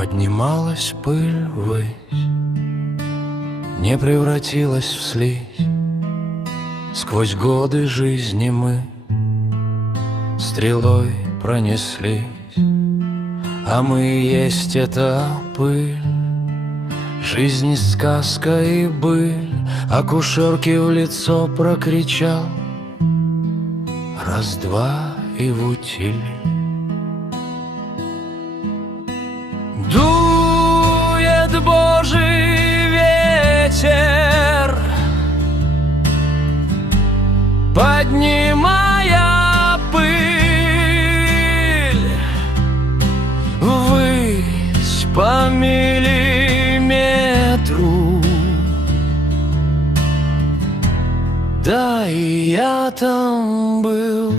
Поднималась пыль ввысь, не превратилась в слизь. Сквозь годы жизни мы стрелой пронеслись, а мы и есть эта пыль. Жизнь сказка и быль. Акушерке в лицо прокричал: раз-два и в утиль. Дует Божий ветер, поднимая пыль ввысь по миллиметру. Да, и я там был.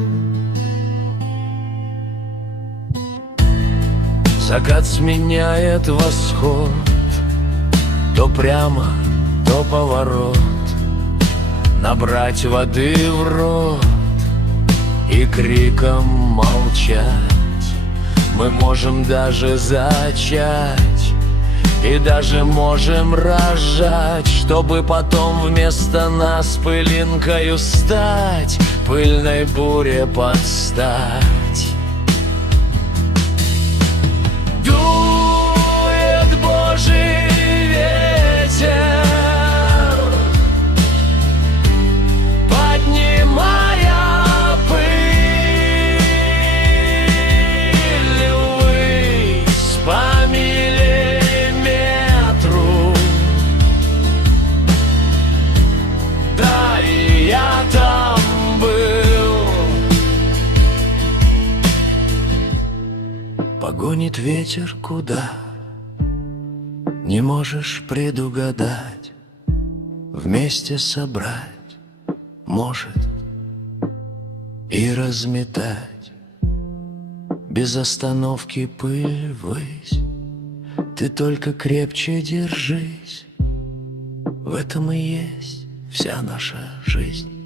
Закат сменяет восход, то прямо, то поворот. Набрать воды в рот и криком молчать. Мы можем даже зачать и даже можем рожать, чтобы потом вместо нас пылинкою стать, пыльной буре подстать. Дует Божий ветер, поднимая пыль ввысь по миллиметру. Да, и я там был. Погонит ветер куда, не можешь предугадать, вместе собрать может и разметать. Без остановки пыль ввысь, ты только крепче держись. В этом и есть вся наша жизнь.